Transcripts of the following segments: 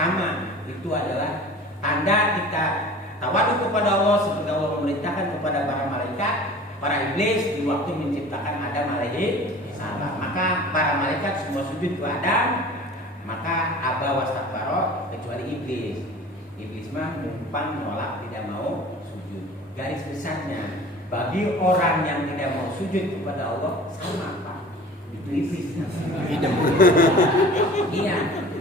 sama. Itu adalah tanda kita tawaduk kepada Allah seperti Allah memerintahkan kepada para malaikat, para iblis di waktu menciptakan Adam alaihi salam. Maka para malaikat semua sujud ke Adam, maka aba wastakbara kecuali iblis. Iblis mah numpang nolak, tidak mau sujud. Garis besarnya bagi orang yang tidak mau sujud kepada Allah sama Pak, itu iblis. Iya,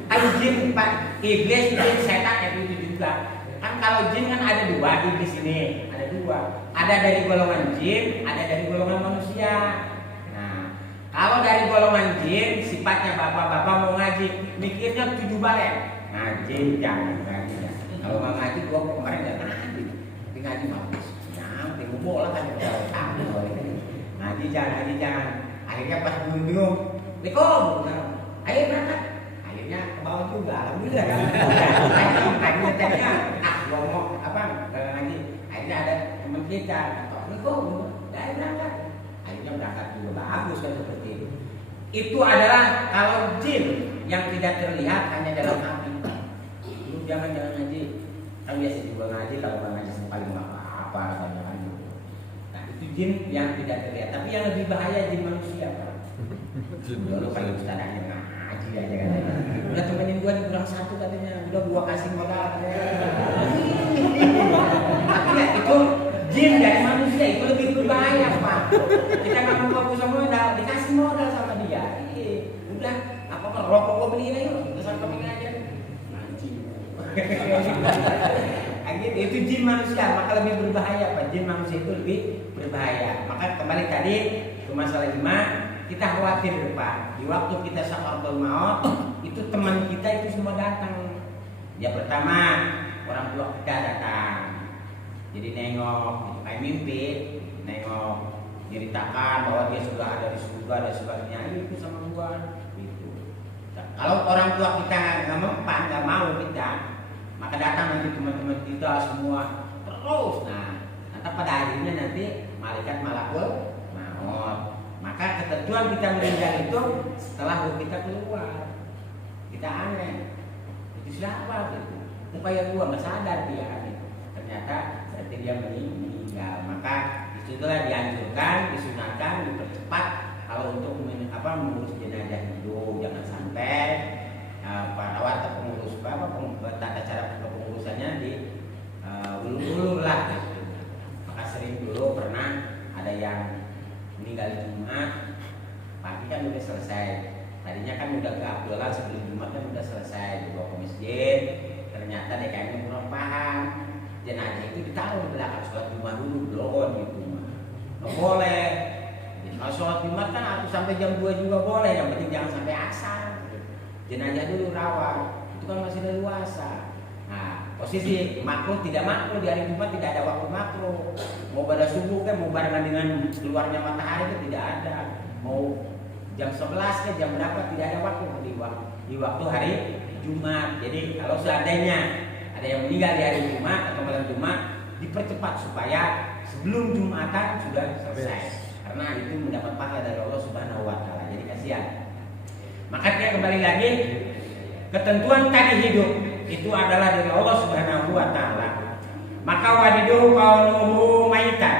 kalau jin Pak, iblis, jin, setan itu juga. Kan kalau jin kan ada dua, iblis ini ada dua. Ada dari golongan jin, ada dari golongan manusia. Nah, kalau dari golongan jin, sifatnya bapak-bapak mau ngaji, mikirnya 7 balik. Ngaji jangan ngaji. Kalau mau ngaji, gua kemarin nggak ngaji, tapi ngaji bagus. Bola kan ngaji jangan. Akhirnya pas bingung, Assalamualaikum, ayo berangkat. Akhirnya ke bawah juga, alhamdulillah kan. Akhirnya tanya, gua mau apa ngaji. Akhirnya ada teman kita, Assalamualaikum, ayo berangkat. Akhirnya berangkat juga bagus kan seperti itu. Itu adalah kalau jin yang tidak terlihat hanya dalam hati. Lu jangan ngaji. Kan biasa juga ngaji, kalau ngaji paling apa katanya kan. Itu jin yang tidak terlihat, tapi yang lebih bahaya jin manusia Pak. Dulu kan ustadanya ngaji aja katanya. Udah temenin gua nih kurang satu katanya, udah gua kasih modal. Tapi ya itu jin dari manusia itu lebih berbahaya Pak. Kita nggak mau fokus sama modal, dikasih modal sama dia. Udah, apa rokok gua beliin aja, besar kepingin aja. Ngaji. Itu jin manusia, maka lebih berbahaya Pak. Jin manusia itu lebih berbahaya. Maka kembali tadi ke masalah iman, kita khawatir Pak. Di waktu kita sakaratul maut, itu teman kita itu semua datang. Ya pertama orang tua kita datang. Jadi nengok, itu kayak mimpi, nengok, ceritakan bahwa dia sudah ada di surga dan sebagainya. Itu sama gua. Gitu. Nah, kalau orang tua kita nggak mempan, nggak mau kita, maka datang nanti teman-teman kita semua terus. Nah, pada akhirnya nanti malaikat malakul maut. Maka ketentuan kita meninggal itu setelah ruh kita keluar. Kita aneh. Itu siapa gitu? Supaya gua nggak sadar dia gitu. Ternyata berarti dia meninggal. Maka disitulah dianjurkan, disunahkan, dipercepat kalau untuk mengurus jenazah hidup. Jangan sampai perawat atau pengurus tata cara kepengurusannya di ulur-ulur lah gitu. Maka sering dulu pernah ada yang meninggal Jumat pagi kan udah selesai. Tadinya kan udah ke Abdullah sebelum Jumat kan udah selesai dibawa ke masjid. Ternyata DKM kurang paham. Jenazah itu ditaruh di belakang sholat Jumat dulu belum gitu. Nggak boleh. Kalau sholat Jumat kan atau sampai jam 2 juga boleh. Yang penting jangan sampai asar. Jenazah dulu rawat. Itu kan masih leluasa. Nah, posisi makruh tidak makruh di hari Jumat tidak ada waktu makruh. Mau pada subuh kan mau barengan dengan keluarnya matahari itu tidak ada. Mau jam 11 ke jam berapa tidak ada waktu di waktu hari Jumat. Jadi kalau seandainya ada yang meninggal di hari Jumat atau malam Jumat dipercepat supaya sebelum Jumatan sudah selesai. Karena itu mendapat pahala dari Allah Subhanahu wa taala. Jadi kasihan. Maka dia kembali lagi ketentuan tadi hidup itu adalah dari Allah Subhanahu wa taala. Maka wadidu qauluhu maitan.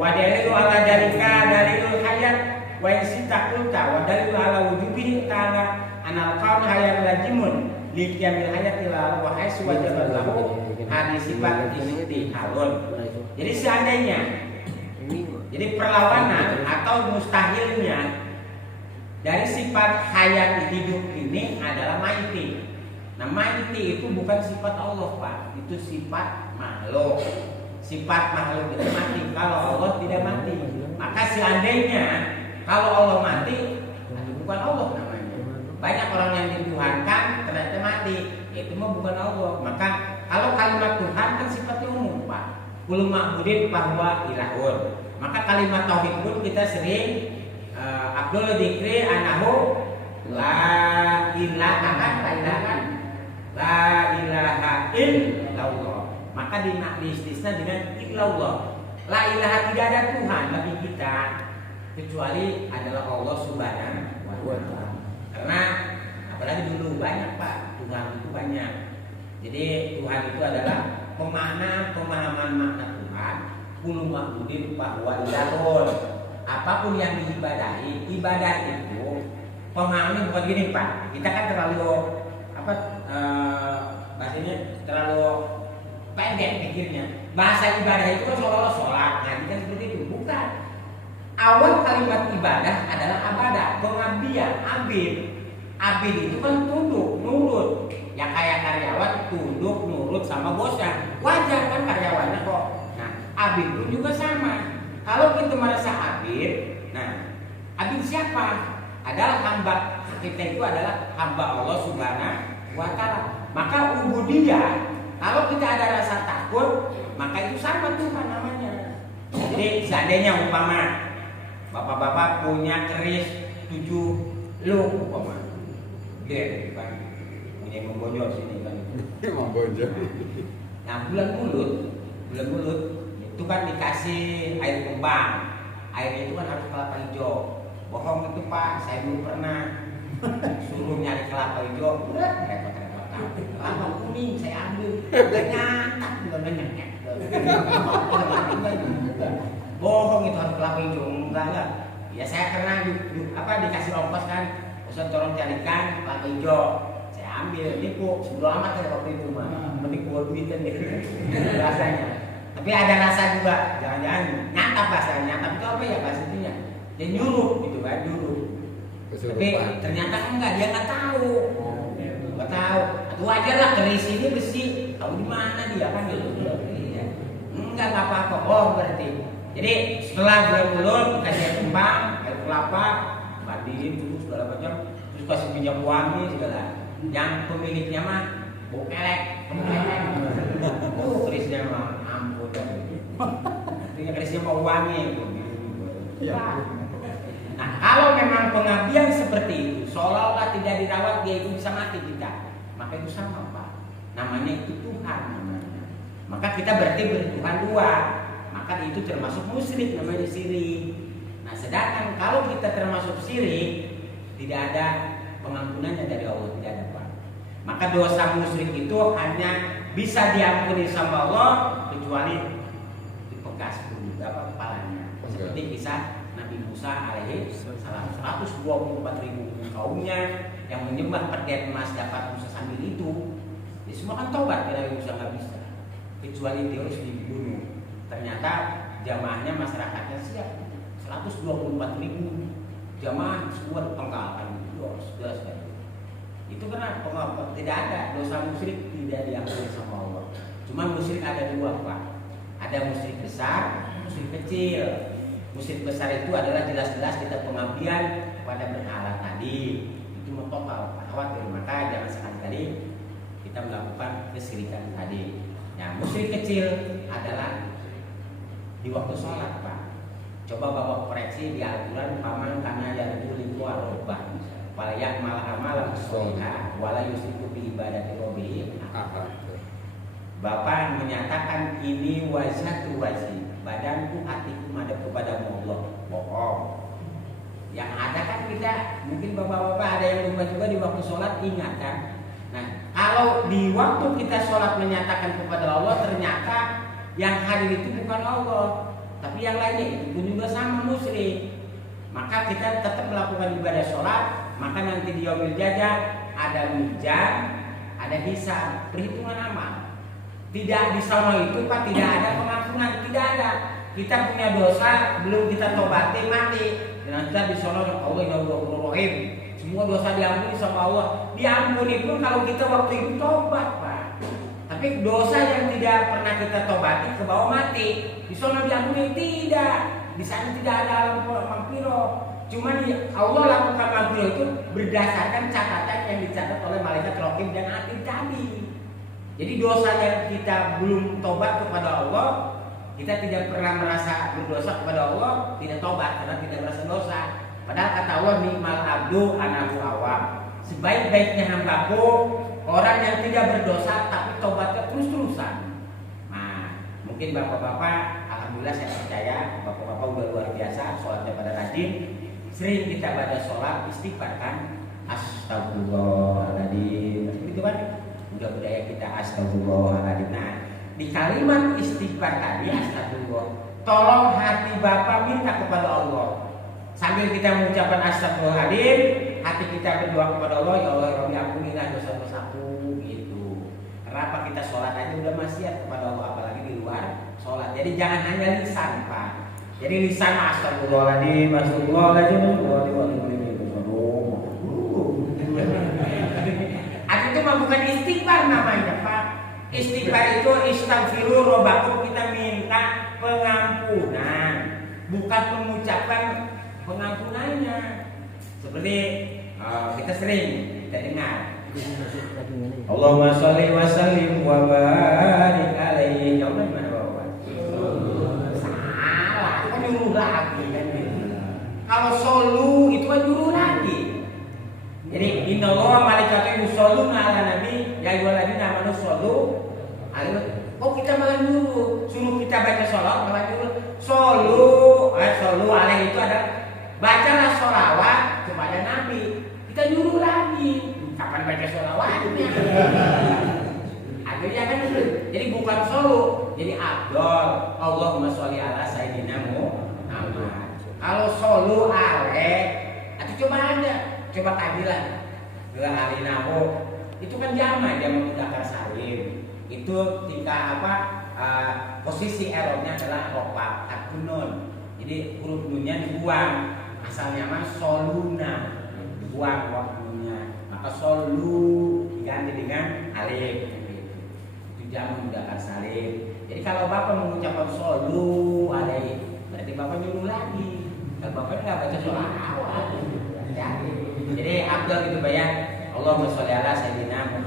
Wa dalilu ala dalika dalilul hayat wa isitakulta wa dalilu ala wujubihi ta'ala anal qaul hayat lajimun li qiyamil hayat ila wa haisu wajaba lahu hadis sifat istihalun. Jadi seandainya jadi perlawanan atau mustahilnya dari sifat hayat hidup ini adalah maiti. Nah maiti itu bukan sifat Allah Pak, itu sifat makhluk. Sifat makhluk itu mati. Kalau Allah tidak mati, maka seandainya kalau Allah mati, itu bukan Allah namanya. Banyak orang yang dituhankan ternyata mati, itu mah bukan Allah. Maka kalau kalimat Tuhan kan sifatnya umum Pak. Kul ma'budin bahwa ilahun. Maka kalimat tauhid pun kita sering Abdul Dikri anahu la ilaha illallah. Maka diistisna dengan illallah. La ilaha tidak ada Tuhan bagi kita kecuali adalah Allah Subhanahu wa taala. Karena apalagi dulu banyak Pak Tuhan itu banyak. Jadi Tuhan itu adalah pemahaman makna Tuhan. Kullu ma'budin bahwa ilahun. Apapun yang diibadahi, ibadah itu pemahamannya bukan gini Pak. Kita kan terlalu bahasanya terlalu pendek pikirnya. Bahasa ibadah itu kan seolah-olah sholat, ngaji kan seperti itu. Bukan. Awal kalimat ibadah adalah abadah, pengabdian, abid. Abid itu kan tunduk, nurut. Yang kayak karyawan tunduk, nurut sama bosnya. Wajar kan karyawannya kok. Nah, abid pun juga sama. Kalau kita merasa abid, nah, abid siapa? Adalah hamba. Kita itu adalah hamba Allah Subhanahu wa Ta'ala. Maka ubudiyah, kalau kita ada rasa takut, maka itu sama Tuhan namanya. Jadi seandainya umpama bapak-bapak punya keris 7 luk umpama, dia kan punya membonjol sini kan. Membonjol. Nah bulan mulut itu kan dikasih air kembang. Airnya itu kan harus kelapa hijau. Bohong itu Pak, saya dulu pernah suruh nyari kelapa hijau, repot-repot. Kelapa kuning saya ambil, nyantap juga nyengek. Bohong itu harus kelapa hijau, enggak. Ya saya pernah dikasih ongkos kan, Ustaz tolong carikan kelapa hijau. Saya ambil, nipu, sebelum amat ya waktu itu mah, menipu duit kan gitu rasanya. Tapi ada rasa juga, jangan-jangan nyantap bahasanya, nyantap itu apa ya bahasanya? Dia nyuruh gitu kan, nyuruh. Tapi ternyata enggak, dia nggak tahu. Nggak tahu. Itu wajar lah, keris ini besi. Tahu di mana dia kan gitu. Enggak apa-apa. Oh berarti. Jadi setelah bulan kasih air kembang, air kelapa, mandiin terus segala macam, terus kasih minyak wangi segala. Yang pemiliknya mah bau kelek. Kerisnya mah ampun. Artinya kerisnya mau wangi. Nah kalau memang pengabdian seperti itu seolah-olah tidak dirawat dia itu bisa mati kita, maka itu sama Pak, namanya itu Tuhan namanya. Maka kita berarti bertuhan dua, maka itu termasuk musyrik namanya syirik. Nah sedangkan kalau kita termasuk syirik tidak ada pengampunannya dari Allah, tidak ada Pak. Maka dosa musyrik itu hanya bisa diampuni sama Allah kecuali dipegas pun juga kepalanya. Seperti kisah Nabi Musa alaihi salam, 124.000 kaumnya yang menyembah pedang emas dapat Musa sambil itu. Ya semua kan tobat, Nabi Musa nggak bisa, kecuali dia harus dibunuh. Ternyata jamaahnya masyarakatnya siap, 124.000 jamaah semua dipenggalkan, jelas. Itu karena tidak ada dosa musyrik tidak diampuni sama Allah. Cuma musyrik ada dua Pak, ada musyrik besar, musyrik kecil. Musyrik besar itu adalah jelas-jelas kita pengabdian kepada berhala tadi, itu total khawatir, maka jangan sekali-kali kita melakukan kesyirikan tadi. Nah musyrik kecil adalah di waktu sholat Pak. Coba Bapak koreksi di Al-Quran, paman karena yarju liku arobah walayak malah amalan sholat wala yusiku bi ibadati robi. Bapak menyatakan ini wajatu wajib, badanku hatiku madep kepada Allah. Bohong. Yang ada kan kita, mungkin bapak-bapak ada yang lupa juga di waktu sholat, ingat kan. Nah kalau di waktu kita sholat menyatakan kepada Allah, ternyata yang hadir itu bukan Allah, tapi yang lainnya, itu pun juga sama musyrik. Maka kita tetap melakukan ibadah sholat. Maka nanti di yaumil jazaa ada mizan, ada hisab, perhitungan amal. Tidak di sana itu Pak, tidak ada pengampunan, tidak ada. Kita punya dosa belum kita tobati mati. Dan kita di sana Allah yang Ghafurur Rahim. Semua dosa diampuni sama Allah. Diampuni pun kalau kita waktu itu tobat Pak. Tapi dosa yang tidak pernah kita tobati ke bawah mati, di sana diampuni tidak. Di sana tidak ada alam maghfirah. Cuma Allah lakukan maghfirah itu berdasarkan catatan yang dicatat oleh malaikat Raqib dan Atid tadi. Jadi dosa yang kita belum tobat kepada Allah, kita tidak pernah merasa berdosa kepada Allah, tidak tobat karena tidak merasa dosa. Padahal kata Allah, ni'mal abdu anahu awam. Sebaik-baiknya hambaku orang yang tidak berdosa tapi tobatnya terus-terusan. Nah, mungkin bapak-bapak, alhamdulillah saya percaya bapak-bapak udah luar biasa sholatnya pada rajin. Sering kita baca sholat istighfar kan, astagfirullahaladzim. Itu kan udah budaya kita astagfirullahaladzim. Nah, di kalimat istighfar tadi astagfirullah, tolong hati Bapak minta kepada Allah. Sambil kita mengucapkan astagfirullahaladzim, hati kita berdoa kepada Allah, ya Allah, Rabbi ampunilah dosa-dosaku gitu. Kenapa kita sholat aja udah maksiat kepada Allah, apalagi di luar sholat. Jadi jangan hanya lisan, Pak. Jadi lisan astagfirullahaladzim, itu mah bukan istighfar namanya, Pak. Istighfar itu istaghfiru rabbakum, kita minta pengampunan, bukan mengucapkan pengampunannya. Seperti kita sering kita dengar, Allahumma sholli wa sallim wa barik alaihi. Jawabnya gimana Bapak? Salah, itu kan nyuruh lagi kan. Kalau solu itu kan nyuruh lagi. Jadi innallaha malaikatahu yusholluna 'alan nabi ya ayyuhalladzina amanu shollu alaihi. Oh, kita malah nyuruh, suruh kita baca sholawat malah nyuruh. Shollu alaihi itu adalah bacalah sholawat kepada Nabi. Kita nyuruh lagi. Kapan baca sholawatnya? Akhirnya kan itu. Jadi bukan solu, jadi abdol. Allahumma sholli ala sayyidina Muhammad. Kalau solu itu coba ada. Coba kajilah gelar hari nahu itu kan jamak mudzakkar salim. Itu tingkah posisi errornya adalah rofa akunun. Jadi huruf nunnya dibuang. Asalnya mah soluna, dibuang waktunya. Maka solu diganti dengan alif. Itu jamak mudzakkar salim. Jadi kalau Bapak mengucapkan solu alaihi, berarti Bapak nyuruh lagi. Kalau Bapak nggak baca sholawat, jadi abdul gitu bayang Allahumma sholli ala sayyidina